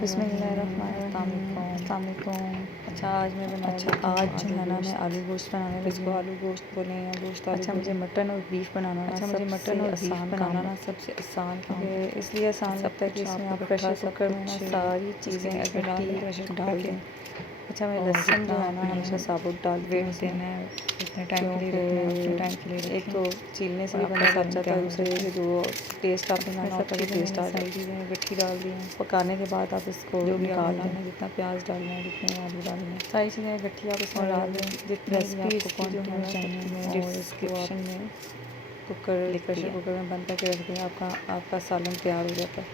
बिस्मिल्लाहिर्रहमानिर्रहीम। अच्छा आज मैं बना अच्छा आज जो है ना मैं आलू गोश्त बनाने लगी इसको हूँ। आलू गोश्त बोले या गोश्त आलू अच्छा मुझे बोले। मटन और बीफ बनाना ना अच्छा मुझे सबसे मटन और बीफ आसान काम बनाना है। ना सबसे आसान काम है। इसलिए आसान सब लगता है कि कुछ इसमें आप आप इकट्ठा प्रेशर सब कुकर में ना कुछ सारी उसके चीज़ें बीच में डाल दें प्रेशर इकट्ठी कुकर डाल के। दें। अच्छा मैं और लहसुन जो जितना है ना आपने हमेशा साबुत डालती हूँ वेट इसमें, देना है जितने टाइम के लिए क्योंकि रखना है उतने टाइम के लिए एक रखें। तो छीलने से और भी आपका बंदा थक सालन जाता है, तैयार हो दूसरे जाता है। ये जो टेस्ट आप इसमें बनाना सब होता है वो चीज़ें टेस्ट मैंने आ सारी जाता है। चीज़ें इकट्ठी डाल दी हैं। पकाने के बाद आप इसको जो भी आप निकाल डालना दें। है, जितना प्याज डालना है, जितने आलू डालने हैं, सारी चीज़ें इकट्ठी आप इसमें और डाल दें। जितनी भी रेसिपी आपको इसकी जो क्वांटिटी है में ना चाहिए सबकी मैं और इसको डिस्क्रिप्शन आप में कुकर लिख प्रेशर दिया। कुकर में बंद करके रख दें, आपका सालन तैयार हो जाता है।